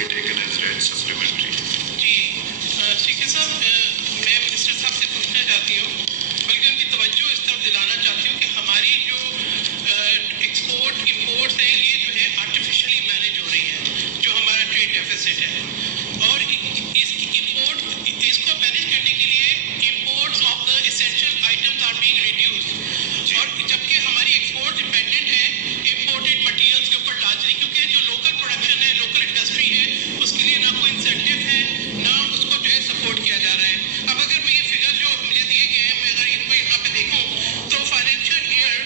be taken as read supplementary. G speaker صاحب میں minister صاحب سے پوچھنا چاہتی ہوں بلکہ ان کی توجہ اس طرف دلانا چاہتی ہوں کہ ہماری جو ایکسپورٹ امپورٹس ہیں یہ جو ہے آرٹیفیشلی مینیج ہو رہی ہیں جو ہمارا ٹریڈ ڈیفیسٹ ہے اور اس امپورٹ اس کو مینیج کرنے کے لیے imports of the essential items are being reduced اور جبکہ ہماری ایکسپورٹ ڈپینڈنٹ ہے امپورٹیڈ مٹیریلس کے اوپر لارجلی کیونکہ جو لوکل پروڈکشن ہے لوکل انڈسٹری ہے اس کے لیے نہ کوئی انسینٹیو ہے نہ اس کو جو ہے سپورٹ کیا جا رہا ہے. اب اگر میں یہ فگر جو مجھے دیے گئے ہیں میں اگر ان کو یہاں پہ دیکھوں تو فائنینشیل ایئر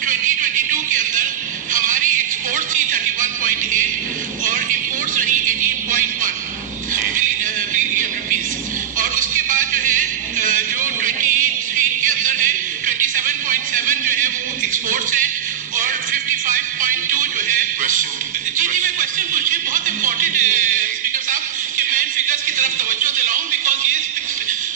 2022 کے اندر ہماری ایکسپورٹ تھی 31.8 اور امپورٹس رہی 18.1 بلین روپیز اور اس کے بعد جو ہے جو 23 کے اندر ہے 27.7 جو ہے وہ ایکسپورٹس ہیں اور 55.2 جو ہے جی میں کوشچن پوچھیے بہت امپورٹنٹ ہے اسپیکر صاحب کہ میں ان فگرس کی طرف توجہ دلاؤں بیکاز یہ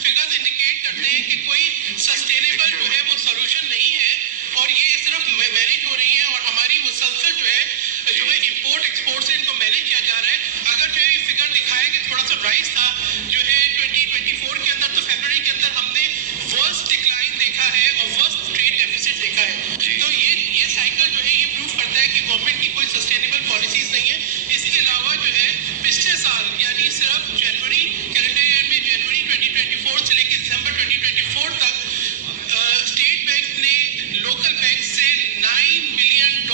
فگرز انڈیکیٹ کرتے ہیں کہ کوئی سسٹینیبل جو ہے وہ سولوشن نہیں ہے اور یہ صرف مینیج ہو رہی ہیں اور ہماری مسلسل جو ہے امپورٹ ایکسپورٹ سے ان کو مینیج کیا جا رہا ہے. اگر جو ہے یہ فگر دکھایا کہ تھوڑا سا رائز تھا جو ہے 2024 کے اندر تو فیبرری کے اندر ہم نے ورسٹ ڈکلائن دیکھا ہے اور ورسٹ ٹریڈ ڈیفیسٹ دیکھا ہے تو یہ سائیکل جو ہے یہ پروف کرتا ہے کہ گورنمنٹ کی کوئی سسٹینیبل پالیسیز نہیں ہے. اس کے علاوہ جو ہے پچھلے سال یعنی صرف جنوری کیلنڈر ایئر میں جنوری 2024 سے لے کے دسمبر 2024 تک اسٹیٹ بینک نے لوکل بینک سے $9 بلین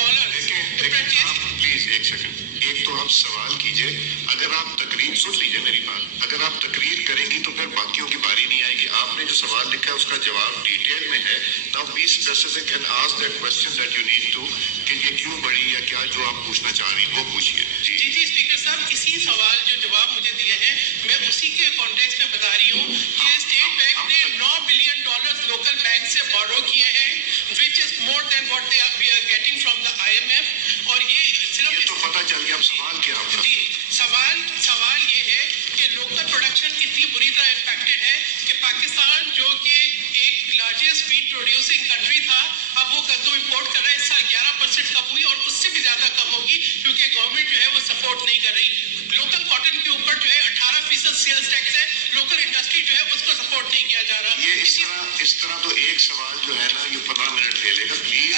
پلیز ایک سیکنڈ ایک تو آپ سوال کیجئے اگر آپ تقریر سن لیجئے میری بات اگر آپ تقریر کریں گی تو پھر باقیوں کی باری نہیں آئے گی. آپ نے جو سوال لکھا ہے اس کا جواب ڈیٹیل میں ہے. Now be specific and ask that question that you need to کہ یہ کیوں بڑھی یا کیا جو آپ پوچھنا چاہ رہی ہیں وہ پوچھیے. جی اسپیکر صاحب اسی سوال جو جواب مجھے دیے ہیں میں اسی کے کانٹیکسٹ میں بتا رہی ہوں کہ اسٹیٹ بینک نے $9 بلین لوکل بینک سے بورو کیے ہیں which is more than what we are getting from the IMF اور یہ صرف یہ تو پتہ چل گیا. اب سوال کیا آپ کا؟ جی سوال یہ ہے کہ لوکل پروڈکشن اتنی بری طرح امپیکٹڈ ہے کہ پاکستان جو کہ ایک لارجسٹ فیڈ پروڈیوسنگ کنٹری تھا اب وہ گندم امپورٹ کر رہا ہے. اس سال 11% کم ہوئی اور اس سے بھی زیادہ کم ہوگی کیونکہ گورنمنٹ جو ہے وہ سپورٹ نہیں کر رہی. لوکل کاٹن کے اوپر جو ہے 18% سیلز ٹیکس ہے. لوکل انڈسٹری جو ہے اس کو سپورٹ نہیں کیا جا رہا. یہ اس طرح تو ایک سوال جو ہے نا یہ 15 منٹ لے لے گا. پلیز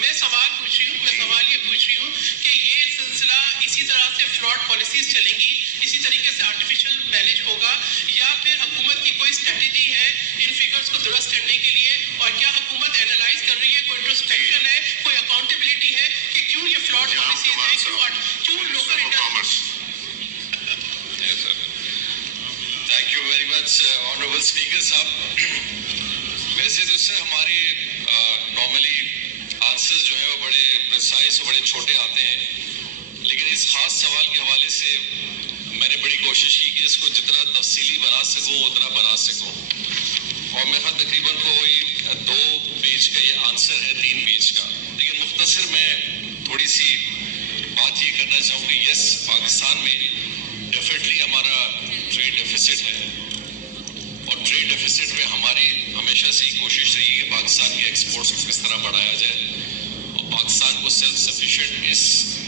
میں سوال پوچھ رہی ہوں سوال یہ پوچھ رہی ہوں کہ یہ سلسلہ اسی طرح سے فراڈ پالیسیز چلیں گی اسی طریقے سے آرٹیفیشل مینیج ہوگا یا پھر حکومت کی کوئی اسٹریٹجی ہے ان فگرس کو درست کرنے کے لیے اور کیا حکومت اینالائز کر رہی ہے کوئی انٹروسپیکشن ہے کوئی اکاؤنٹیبلٹی ہے کہ کیوں یہ فراڈ پالیسیز ہے کیوں local thank you very much honourable speaker صاحب. ویسے تو سر ہماری نارملی آنسرز جو ہیں وہ بڑے پریسائز اور بڑے چھوٹے آتے ہیں لیکن اس خاص سوال کے حوالے سے میں نے بڑی کوشش کی کہ اس کو جتنا تفصیلی بنا سکوں اتنا بنا سکوں اور میرا خیال تقریباً کوئی 2 پیج کا یہ آنسر ہے 3 پیج کا. لیکن مختصر میں تھوڑی سی بات یہ کرنا چاہوں کہ یس پاکستان میں ڈیفینیٹلی ہمارا ٹریڈ ڈیفیسٹ ہے اور ٹریڈ ڈیفیسٹ میں ہماری ہمیشہ سے ہی کوشش رہی ہے کہ پاکستان کے ایکسپورٹس کو کس طرح بڑھایا جائے اور پاکستان کو سیلف سفیشینٹ اس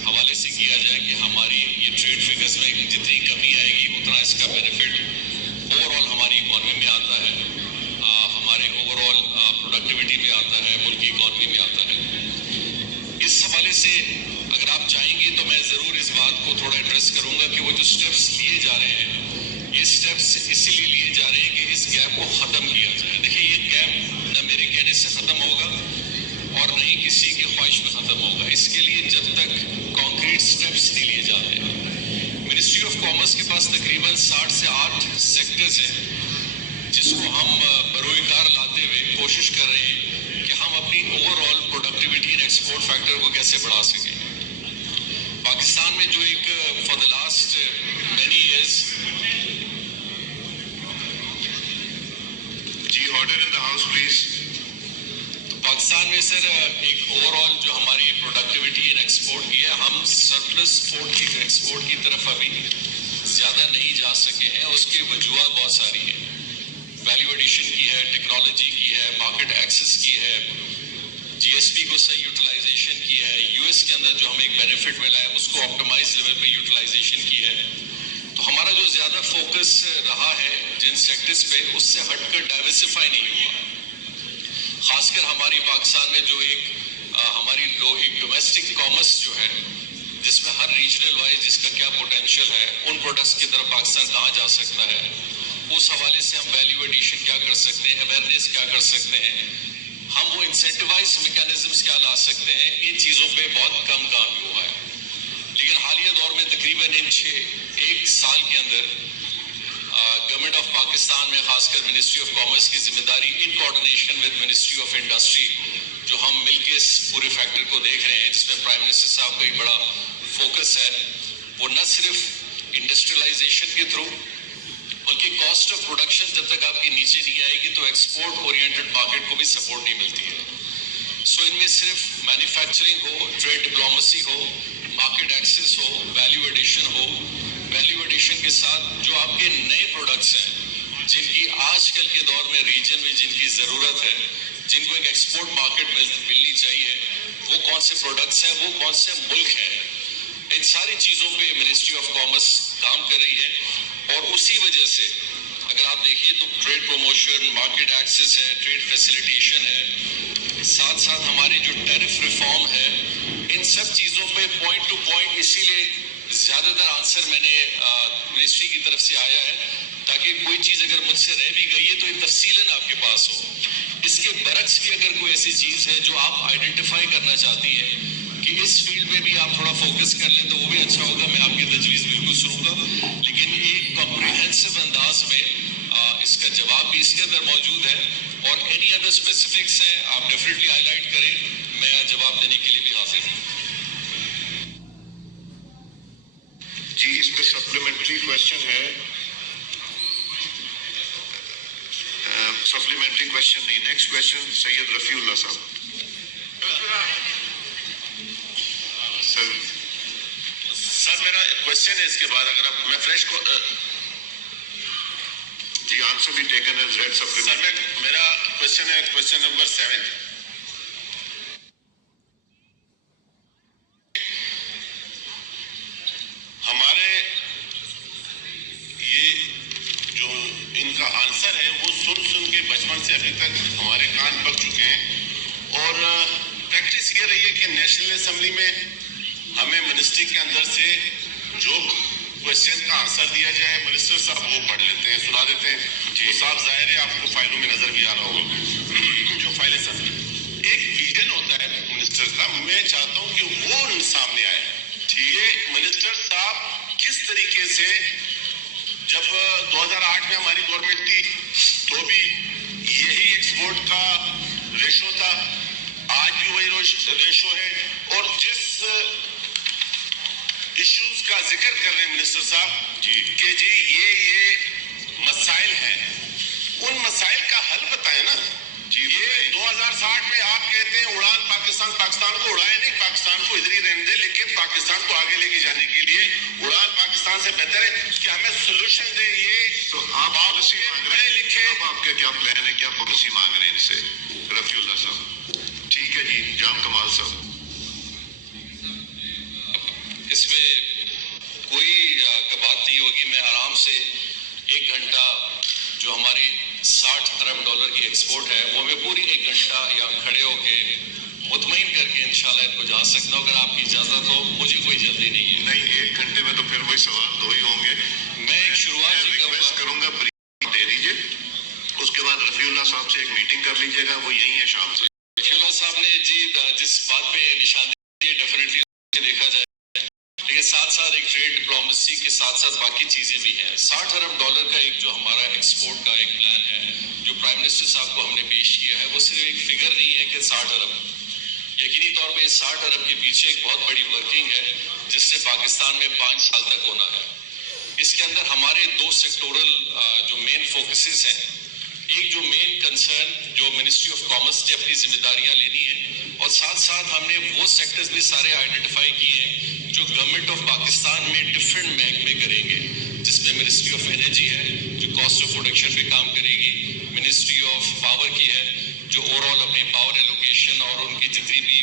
حوالے سے کیا جائے کہ ہماری یہ ٹریڈ فگرز میں جتنی کمی آئے گی اتنا اس کا بینیفٹ اوور آل ہماری اکانومی میں آتا ہے ہمارے اوور آل پروڈکٹیوٹی میں آتا ہے ملکی اکانومی میں آتا ہے. اس حوالے سے اگر آپ چاہیں گے تو میں ضرور اس بات کو تھوڑا ایڈریس کروں گا کہ وہ جو اسٹیپس لیے جا رہے ہیں یہ اسٹیپس اسی لیے لیے جا رہے ہیں کہ اس گیپ کو ختم کیا جائے. دیکھیے یہ گیپ نہ میرے کہنے سے ختم ہوگا اور نہ ہی کسی کی خواہش میں ختم ہوگا. اس کے لیے جب تک کانکریٹ اسٹیپس نہیں لیے جاتے منسٹری آف کامرس کے پاس تقریباً 60 سے 8 سیکٹرز ہیں جس کو ہم بروئے کار لاتے ہوئے کوشش کر رہے ہیں کہ ہم اپنی over all productivity and export factor کو کیسے بڑھا سکیں. پاکستان میں جو ایک for the last many years order in the house please. Pakistan میں سر ایک اوور آل جو ہماری پروڈکٹیوٹی اینڈ ایکسپورٹ کی ہے ہم سرپلس ایکسپورٹ کی طرف ابھی زیادہ نہیں جا سکے ہیں. اس کی وجوہات بہت ساری ہیں. ویلیو ایڈیشن کی ہے, ٹیکنالوجی کی ہے, مارکیٹ ایکسس کی ہے, GSP کو صحیح یوٹیلائزیشن کی ہے. US کے اندر جو ہم ایک بینیفٹ بینیفٹ ملا ہے اس کو آپٹیمائز لیول پہ یوٹیلائزیشن کی ہے. تو ہمارا جو زیادہ فوکس رہا ہے جن سیکٹرز پہ اس سے ہٹ کر ڈائیورسفائی نہیں ہوا. خاص کر ہماری پاکستان میں جو ہماری ایک ڈومیسٹک کامرس جو ہے جس میں ہر ریجنل وائز جس کا کیا پوٹینشیل ہے ان پروڈکٹس کی طرف پاکستان کہاں جا سکتا ہے, اس حوالے سے ہم ویلیو ایڈیشن کیا کر سکتے ہیں, اویئرنیس کیا کر سکتے ہیں, ہم وہ انسینٹیوائز میکانزمس کیا لا سکتے ہیں, ان چیزوں پہ بہت کم کام ہوا ہے. لیکن حالیہ دور میں تقریباً ایک سال کے اندر گورنمنٹ آف پاکستان میں خاص کر منسٹری آف کامرس کی ذمہ داری in coordination with ministry of industry جو ہم مل کے اس پورے فیکٹر کو دیکھ رہے ہیں جس میں پرائم منسٹر صاحب کا ایک بڑا فوکس ہے, وہ نہ صرف انڈسٹریلائزیشن کے تھرو بلکہ کاسٹ آف پروڈکشن جب تک آپ کی نیچے نہیں آئے گی تو ایکسپورٹ اورینٹڈ مارکیٹ کو بھی سپورٹ نہیں ملتی ہے. سو ان میں صرف مینوفیکچرنگ ہو, ٹریڈ ڈپلومیسی ہو, مارکیٹ ایکسیس ہو, ویلیو ایڈیشن ہو, ویلیو ایڈیشن کے ساتھ جو آپ کے نئے پروڈکٹس ہیں جن کی آج کل کے دور میں ریجن میں جن کی ضرورت ہے, جن کو ایک ایکسپورٹ مارکیٹ ملنی چاہیے, وہ کون سے پروڈکٹس ہیں, وہ کون سے ملک ہیں, ان ساری چیزوں پہ منسٹری آف کامرس کام کر رہی ہے. اور اسی وجہ سے اگر آپ دیکھیے تو ٹریڈ پروموشن, مارکیٹ ایکسیس ہے, ٹریڈ فیسیلیٹیشن ہے, ساتھ ساتھ ہماری جو ٹیرف ریفارم ہے, ان سب چیزوں پہ پوائنٹ ٹو پوائنٹ اسی لیے زیادہ تر آنسر میں نے منسٹری کی طرف سے آیا ہے تاکہ کوئی چیز اگر مجھ سے رہ بھی گئی ہے تو یہ تفصیلاً آپ کے پاس ہو. اس کے برعکس بھی اگر کوئی ایسی چیز ہے جو آپ آئیڈینٹیفائی کرنا چاہتی ہیں کہ اس فیلڈ میں بھی آپ تھوڑا فوکس کر لیں تو وہ بھی اچھا ہوگا. میں آپ کی تجویز بالکل سنوں گا, لیکن ایک کمپریہنسو انداز میں اس کا جواب بھی اس کے اندر موجود ہے. اور اینی ادر اسپیسیفکس ہیں آپ ڈیفینیٹلی ہائی لائٹ کریں, میں جواب دینے کے لیے بھی حاضر ہوں. جی اس پہ سپلیمنٹری کوشچن ہے. سپلیمنٹری کوشچن نہیں, نیکسٹ کوشچن سید رفیع اللہ صاحب. سر میرا کوشچن ہے اس کے بعد اگر آپ میں فریش کو جی آنسر بھی ٹیکن ایز ریڈ. سر میرا کوشچن ہے کوشچن نمبر 7. ہمارے یہ جو ان کا آنسر ہے وہ سن کے بچپن سے ابھی تک ہمارے کان پک چکے ہیں اور پریکٹس یہ رہی ہے کہ نیشنل اسمبلی میں ہمیں منسٹری کے اندر سے جو کوشچن کا آنسر دیا جائے منسٹر صاحب وہ پڑھ لیتے ہیں, سنا دیتے ہیں. جی صاحب ظاہر ہے آپ کو فائلوں میں نظر بھی آ رہا ہوگا جو فائل ایک ویژن ہوتا ہے منسٹر کا, میں چاہتا ہوں کہ وہ سامنے آئے. یہ منسٹر صاحب کس طریقے سے جب 2008 میں ہماری گورنمنٹ تھی تو بھی یہی ایکسپورٹ کا ریشو تھا, آج بھی وہی ریشو ہے, اور جس ایشوز کا ذکر کر رہے ہیں منسٹر صاحب جی کہ جی یہ مسائل ہیں, ان مسائل کا حل بتائیں نا. جی یہ 2060 میں آپ کہتے ہیں اڑان پاکستان کو اڑائے نہیں, پاکستان کو ادھر ہی رہنے دے, لیکن پاکستان کو آگے لے کے جانے کے لیے اڑان پاکستان سے بہتر ہے کہ ہمیں سولوشن دیں. یہ تو آپ پالیسی پڑھے لکھے, اب آپ کا کیا پلان ہے, کیا پالیسی مانگ رہے ہیں ان سے رفیع اللہ صاحب؟ ٹھیک ہے جی جام کمال صاحب. اس میں کوئی بات نہیں ہوگی, میں آرام سے 1 گھنٹہ جو ہماری $60 ارب کی ایکسپورٹ ہے وہ میں پوری 1 گھنٹہ یہاں کھڑے ہو کے مطمئن کر کے انشاءاللہ ان کو جا سکتا ہوں. اگر آپ کی اجازت ہو, مجھے کوئی جلدی نہیں ہے. نہیں 1 گھنٹے میں تو پھر وہی سوال 2 ہی ہوں گے. میں ایک شروعات ریکویسٹ کروں گا بریف دے دیجیے, اس کے بعد رفیع اللہ صاحب سے ایک میٹنگ کر لیجیے گا, وہ یہی ہے شام سے. رفیع اللہ صاحب نے جی جس بات پہ نشان دی ڈیفینیٹلی دیکھا جائے, لیکن ساتھ ساتھ ایک ٹریڈ ڈپلومیسی کے ساتھ ساتھ باقی چیزیں بھی ہیں. $60 ارب کا ایک جو ہمارا ایکسپورٹ کا ایک پلان ہے جو پرائم منسٹر صاحب کو ہم نے پیش کیا ہے, وہ صرف ایک فگر نہیں ہے کہ 60 ارب. یقینی طور پہ اس 60 ارب کے پیچھے ایک بہت بڑی ورکنگ ہے جس سے پاکستان میں 5 سال تک ہونا ہے. اس کے اندر ہمارے 2 سیکٹورل جو مین فوکسز ہیں, ایک جو مین کنسرن جو منسٹری آف کامرس نے اپنی ذمہ داریاں لینی ہیں, اور ساتھ ساتھ ہم نے وہ سیکٹرز بھی سارے آئیڈینٹیفائی کیے ہیں جو گورنمنٹ آف پاکستان میں ڈفرینٹ محکمے کریں گے, جس میں منسٹری آف انرجی ہے جو کاسٹ آف پروڈکشن پہ کام کرے گی, منسٹری آف پاور کی ہے جو اوور آل اپنی پاور ایلوکیشن اور ان کی جتنی بھی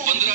15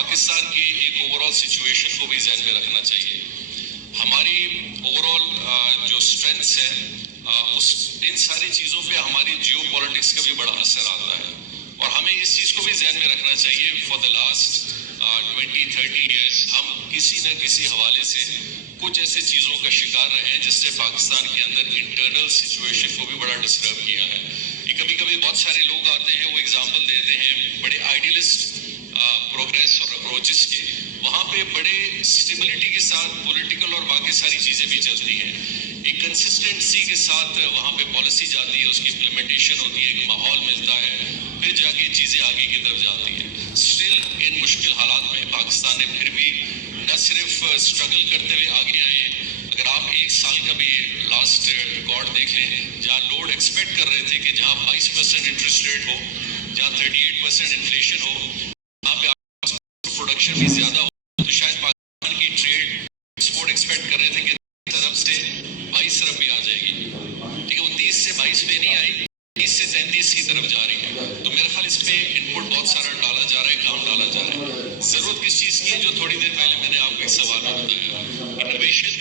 پاکستان کی ایک اوور آل سچویشن کو بھی ذہن میں رکھنا چاہیے. ہماری اوور آل جو اسٹرینتھس ہیں ان ساری چیزوں پہ ہماری جیو پالیٹکس کا بھی بڑا اثر آتا ہے, اور ہمیں اس چیز کو بھی ذہن میں رکھنا چاہیے. فار دا لاسٹ 20-30 ایئرس ہم کسی نہ کسی حوالے سے کچھ ایسے چیزوں کا شکار رہے ہیں جس نے پاکستان کے اندر انٹرنل سچویشن کو بھی بڑا ڈسٹرب کیا ہے. یہ کبھی کبھی بہت سارے لوگ آتے ہیں, وہ ایگزامپل دیتے ہیں بڑے آئیڈیلسٹ پروگریس اور اپروچز کے, وہاں پہ بڑے اسٹیبلٹی کے ساتھ پولیٹیکل اور باقی ساری چیزیں بھی چلتی ہیں. ایک کنسسٹنسی کے ساتھ وہاں پہ پالیسی جاتی ہے, اس کی امپلیمنٹیشن ہوتی ہے, ایک ماحول ملتا ہے, پھر جا کے چیزیں آگے کی طرف جاتی ہیں. اسٹل ان مشکل حالات میں پاکستان نے پھر بھی نہ صرف اسٹرگل کرتے ہوئے آگے آئے ہیں. اگر آپ ایک سال کا بھی لاسٹ ریکارڈ دیکھ لیں, جہاں لوگ ایکسپیکٹ کر رہے تھے کہ جہاں 22% انٹرسٹ ریٹ ہو, جہاں 38% انفلیشن ہو, وہاں پہ پروڈکشن بھی زیادہ ہو, تو شاید پاکستان کی ٹریڈ ایکسپورٹ ایکسپیکٹ کر رہے تھے کہ 30 سے 22 ارب بھی آ جائے گی, ٹھیک ہے, وہ 30 سے 22 پہ نہیں آئی, 30 سے 33 کی طرف جا رہی ہے. تو میرا خیال اس پہ ان پٹ بہت سارا ڈالا جا رہا ہے, کام ڈالا جا رہا ہے. ضرورت کس چیز کی ہے, جو تھوڑی دیر پہلے میں نے آپ کو ایک سوال میں بتایا, انوویشن,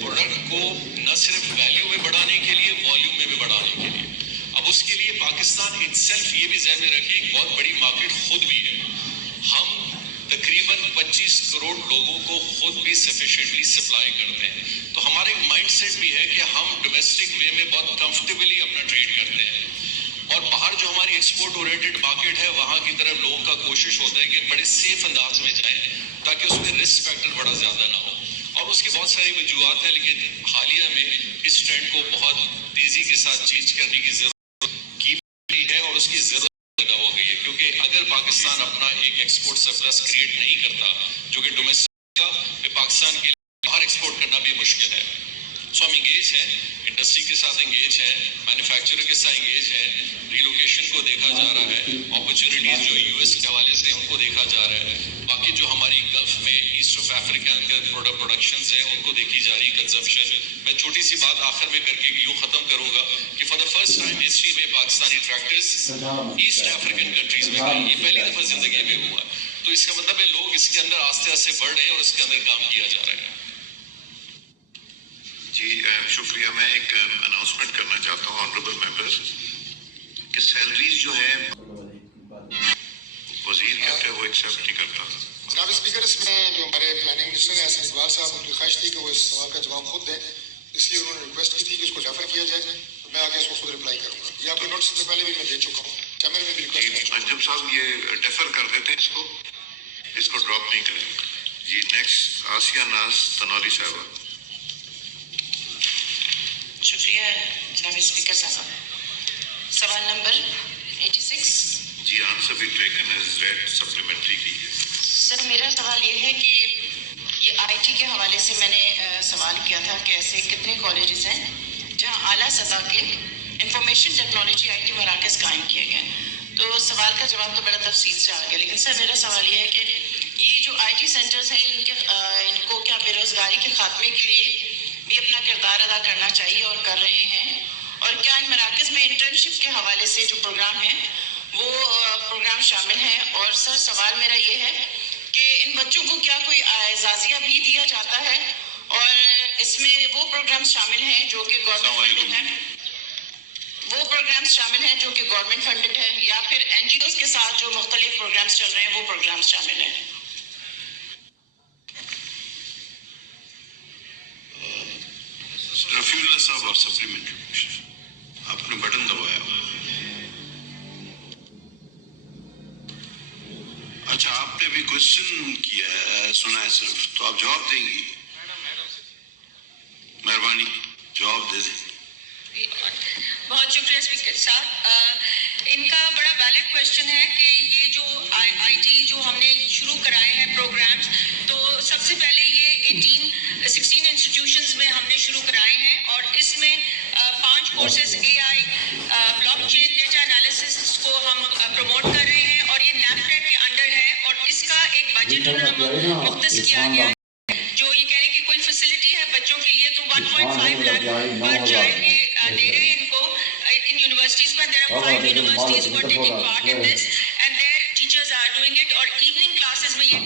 پروڈکٹ کو نہ صرف ویلیو میں بڑھانے کے لیے, والیوم میں بھی بڑھانے کے لیے. اب اس کے لیے پاکستان اٹ سیلف یہ بھی ذہن میں رکھے ایک بہت بڑی مارکیٹ خود بھی ہے. ہم تقریباً 25 کروڑ لوگوں کو خود بھی سفیشینٹلی سپلائی کرتے ہیں. تو ہمارا ایک مائنڈ سیٹ بھی ہے کہ ہم ڈومیسٹک وے میں بہت کمفرٹیبلی اپنا ٹریڈ کرتے ہیں, اور باہر جو ہماری ایکسپورٹ اورینٹڈ مارکیٹ ہے وہاں کی طرف لوگوں کا کوشش ہوتا ہے کہ بڑے سیف انداز میں جائیں تاکہ اس میں رسک فیکٹر بڑا زیادہ نہ ہو. اور اس کی بہت ساری وجوہات ہیں, لیکن حالیہ میں اس ٹرینڈ کو بہت تیزی کے ساتھ چینج کرنے کی ضرورت کی ہے, اور اس کی ضرورت پیدا ہو گئی ہے. کیونکہ اگر پاکستان اپنا ایک ایکسپورٹ سرپلس کریٹ نہیں کرتا جو کہ ڈومیسٹک کا, پھر پاکستان کے لیے باہر ایکسپورٹ کرنا بھی مشکل ہے. سو ہم انگیج ہیں, انڈسٹری کے ساتھ انگیج ہیں, مینوفیکچرر کے ساتھ انگیج ہیں, ریلوکیشن کو دیکھا جا رہا ہے, اپرچونیٹیز جو یو ایس کے حوالے سے ان کو دیکھا جا رہا ہے, باقی جو ہماری گلف میں ایسٹ آف افریقہ کے پروڈکشنز ہیں ان کو دیکھی جا رہی کنزمپشن. میں چھوٹی سی بات آخر میں کر کے یوں ختم کروں گا کہ for the first time history میں Pakistani tractors East African countries میں گئے, یہ پہلی دفعہ زندگی میں ہوا. تو اس کا مطلب ہے لوگ اس کے اندر آہستہ آہستہ بڑھ رہے ہیں اور اس کے اندر کام کیا جا رہا ہے. جی شکریہ. میں ایک اناؤنسمنٹ کرنا چاہتا ہوں آنریبل ممبر کہ سیلریز جو ہیں وزیر کہتے ہیں وہ ایکسیپٹ نہیں کرتا. جناب اسپیکر, اس میں جو ہمارے پلاننگ منسٹر ہیں احسن اقبال صاحب, ان کی خواہش تھی کہ وہ اس سوال کا جواب خود دیں, اس لیے انہوں نے ریکویسٹ کی تھی کہ اس کو ریفر کیا جائے, تو میں آگے اس کو خود رپلائی کروں گا. یہ آپ کے نوٹس میں پہلے بھی میں دے چکا ہوں, چیمبر میں بھی ریکویسٹ کر چکا ہوں. انجم صاحب یہ ڈیفر کر دیتے ہیں, اس کو ڈراپ نہیں کریں. جی نیکسٹ آسیہ ناز تنوری صاحبہ. شکریہ جناب اسپیکر صاحب. سوال نمبر 86. جی آنسر بھی ٹیکن ایز ریڈ سپلیمنٹری کی ہے. سر میرا سوال یہ ہے کہ یہ آئی ٹی کے حوالے سے میں نے سوال کیا تھا کہ ایسے کتنے کالجز ہیں جہاں اعلیٰ سطح کے انفارمیشن ٹیکنالوجی آئی ٹی مراکز قائم کیے گئے. تو سوال کا جواب تو بڑا تفصیل سے آ گیا, لیکن سر میرا سوال یہ ہے کہ یہ جو آئی ٹی سینٹرز ہیں ان کو کیا بے روزگاری کے خاتمے کے لیے بھی اپنا کردار ادا کرنا چاہیے اور کر رہے ہیں, اور کیا ان مراکز میں انٹرنشپ کے حوالے سے جو پروگرام ہیں وہ پروگرام شامل ہیں. اور سر سوال میرا یہ ہے کہ ان بچوں کو کیا کوئی اعزازیہ بھی دیا جاتا ہے, اور اس میں وہ پروگرامز شامل ہیں جو کہ گورنمنٹ فنڈڈ ہیں, وہ پروگرامز شامل ہیں جو کہ گورنمنٹ فنڈڈ ہیں, یا پھر این جی اوز کے ساتھ جو مختلف پروگرامز چل رہے ہیں وہ پروگرامز شامل ہیں. رفیع اللہ صاحب اور سپلیمنٹری آپ نے بٹن دبایا. اچھا آپ نے بھی کوشچن کیا ہے, سنا ہے صرف, تو آپ جواب دیں گی؟ مہربانی جواب دے دیں. بہت شکریہ اسپیکر صاحب. ان کا بڑا ویلڈ کوشچن ہے کہ یہ جو آئی ٹی جو ہم نے شروع کرائے ہیں پروگرامز, تو سب سے پہلے یہ 16 انسٹیٹیوشنز میں ہم نے شروع کرائے ہیں, اور اس میں 5 کورسز اے آئی, بلاک چین, ڈیٹا انالیسس کو ہم پروموٹ کر رہے ہیں, اور یہ نیفٹیک کے انڈر ہے, اور اس کا ایک بجٹ مختص کیا گیا ہے جو یہ کہہ رہے کہ کوئی فیسلٹی ہے بچوں کے لیے تو 1.5 لاکھ پر چائلڈ یہ دے رہے ہیں ان کو ان یونیورسٹیز کو. There are 5 universities who are taking part in this and their teachers are doing it, اور ایوننگ کلاسز میں یہ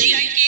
GIK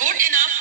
good enough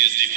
ESDP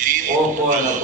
3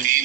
3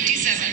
87.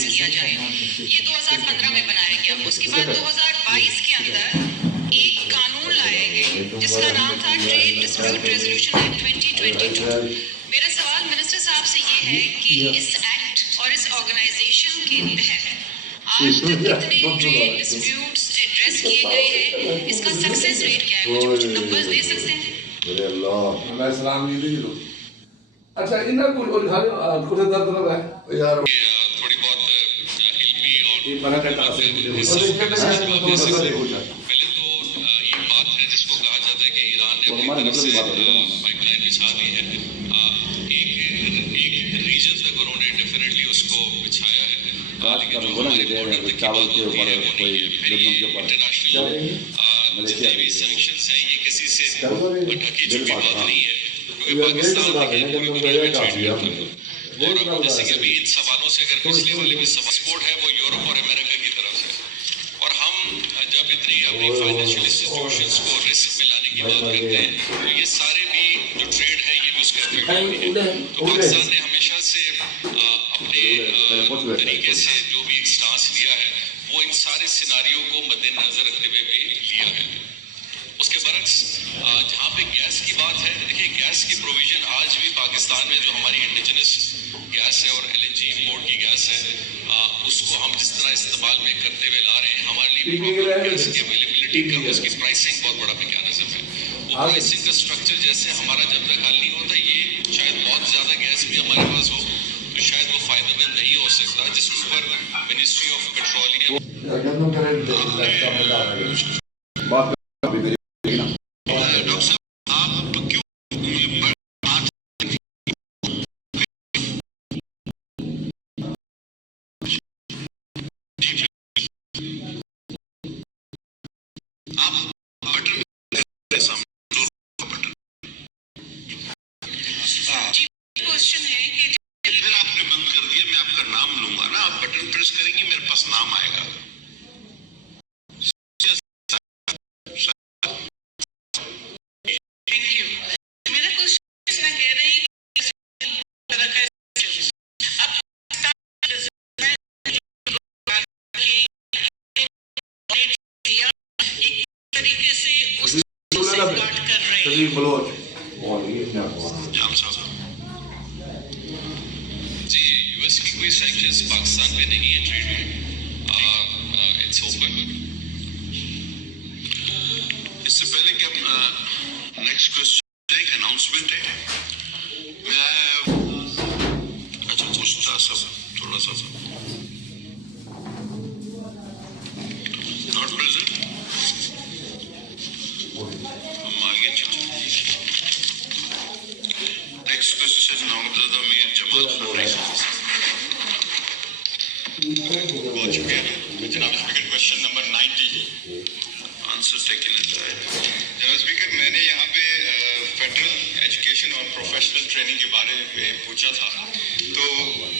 Address کیا جائے. یہ 2015 میں بنایا گیا. اس کے بعد 2022 کے اندر ایک قانون لائے گئے جس کا نام تھا ٹریڈ ڈسپیوٹ ریزولوشن ایکٹ 2022. میرا سوال منسٹر صاحب سے یہ ہے کہ اس ایکٹ اور اس آرگنائزیشن کے تحت آج تک کتنے ٹریڈ ڈسپیوٹس ایڈریس کیے گئے ہیں, اس کا سکسیس ریٹ کیا ہے, مجھے کچھ نمبرز دے سکتے ہیں؟ اچھا انہیں کچھ درد ہے یار تھوڑی بہت علمی اور یہ بنا کرتا ہے پہلے تو یہ بات ہے جس کو کہا جاتا ہے کہ ایران نے اپنی طرف سے پائپ لائن بچھا دی ہے. ایک ریجن تک انہوں نے ڈیفینیٹلی اس کو بچھایا ہے, لیکن جو ہمارے بارڈر تک کی بات ہوتی ہے وہ نہیں ہے. پھر یہ انٹرنیشنل جتنے بھی سینکشنز ہیں یہ کسی سے ڈھکی چھپی بات نہیں ہے, کیونکہ پاکستان اور جیسے کہ ابھی ان سوالوں سے اگر پچھلے والے بھی سپورٹ ہے وہ یورپ اور امریکہ کی طرف سے, اور ہم جب اتنی اپنی فائنینشیل انسٹیٹیوشنس کو رسک میں لانے کی بات کرتے ہیں تو یہ سارے بھی جو ٹریڈ ہے یہ بھی اس کے افیکٹ ہوئی ہے. تو پاکستان نے ہمیشہ سے اپنے طریقے سے جو بھی ایک سٹانس لیا ہے وہ ان سارے سیناریوں کو مد نظر رکھتے ہوئے بھی لیا ہے. اس کے برعکس جہاں پہ گیس کی بات ہے, دیکھیے گیس کی پروویژن آج بھی پاکستان میں جو ہماری انڈیجنس گیس ہے اور LNG امپورٹ کی گیس ہے اس کو ہم جس طرح استعمال میں کرتے ہوئے لا رہے ہیں, ہمارے لیے گیس کی اویلیبلٹی کم, اس کی پرائسنگ بہت بڑا میکینزم ہے. وہ پرائسنگ کا اسٹرکچر جیسے ہمارا جب تک حل نہیں ہوتا, یہ شاید بہت زیادہ گیس بھی ہمارے پاس ہو تو شاید وہ فائدہ مند نہیں ہو سکتا, جس کے اوپر منسٹری آف پیٹرولیم ڈاکٹر صاحب آپ کیوں پھر آپ نے بند کر دیا, میں آپ کا نام لوں گا نا, آپ بٹن پریس کریں گے میرے پاس نام آئے گا. جام صاحب جی US کی کوئی سینکشنز پاکستان پہ نہیں ہے ٹریڈ میں, اٹس اوپن. اس سے پہلے کہ ہم نیکسٹ کوشچن ایک اناؤنسمنٹ ہے, میں اچھا پوچھتا سب تھوڑا سا ناٹ پریزنٹ ہم آگے چلتے. نیکسٹ کوشچن نامزد امیر جمال خان بہت شکریہ جناب speaker. Question number 90 answer taken جناب اسپیکر, میں نے یہاں پہ فیڈرل ایجوکیشن اور پروفیشنل ٹریننگ کے بارے میں پوچھا تھا, تو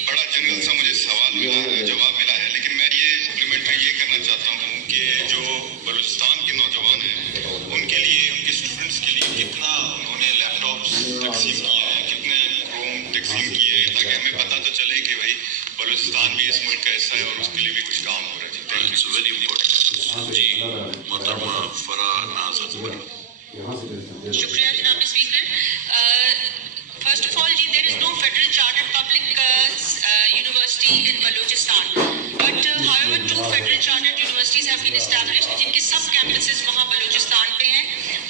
بڑا جنرل سا مجھے جواب ملا ہے, لیکن میں یہ سپلیمنٹری یہ کرنا چاہتا ہوں کہ جو بلوچستان کے نوجوان ہیں ان کے لیے, ان کے اسٹوڈنٹس کے لیے کتنا انہوں نے لیپ ٹاپس تقسیم کیے ہیں, کتنے کروم تقسیم کیے ہیں, تاکہ ہمیں پتہ تو چلے کہ بھائی بلوچستان بھی اس ملک کا حصہ ہے اور اس کے لیے بھی کچھ کام ہو رہا ہے. جی تھینک یو, ویری امپورٹنٹ. جی محترمہ فرح ناز اظہر. شکریہ جناب اسپیکر. فرسٹ آف آل جی, there is no federal chartered public university in Balochistan, but however 2 فیڈرل چارٹرڈ یونیورسٹیز have been established جن کے سب کیمپسز وہاں بلوچستان پہ ہیں,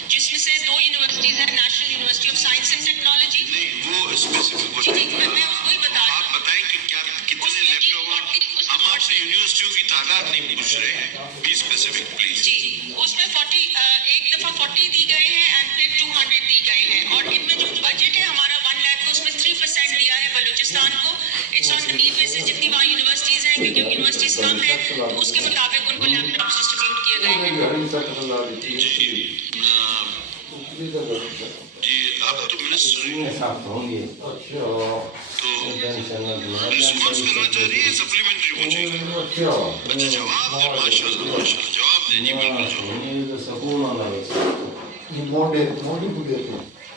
جس میں سے 2 یونیورسٹیز ہیں, national university of science and technology. نہیں وہ اسپیسیفک جی میں اس کو ہی بتا رہا آپ بتائیں کہ کیا کتنے لیپ ٹاپ, ہم آپ سے یونیورسٹیوں کی تعداد نہیں پوچھ رہے ہیں, بی اسپیسیفک پلیز. جی اس میں ایک دفعہ 40 دی گئے ہیں اینڈ پھر 200 دی گئے ہیں, اور ان میں جو بجٹ ہے ہمارا 1 لاکھ کا, اس میں 3% دیا ہے بلوچستان کو. اٹس آن نیڈ بیسس, جتنی وہاں یونیورسٹیز ہیں کیونکہ یونیورسٹیز کم ہیں تو اس کے مطابق ان کو لیپ ٹاپس ڈسٹریبیوٹ کیے گئے ہیں. جی آپ تو منسٹر تو رسپانس کرنا چاہ رہی ہے, سپلیمنٹری پوچھیں گے. اچھا جواب دیں, ماشاء اللہ جواب دیں. جی بالکل جواب.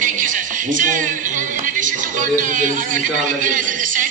Thank you, sir. Sir, in addition to what our honorable member has said,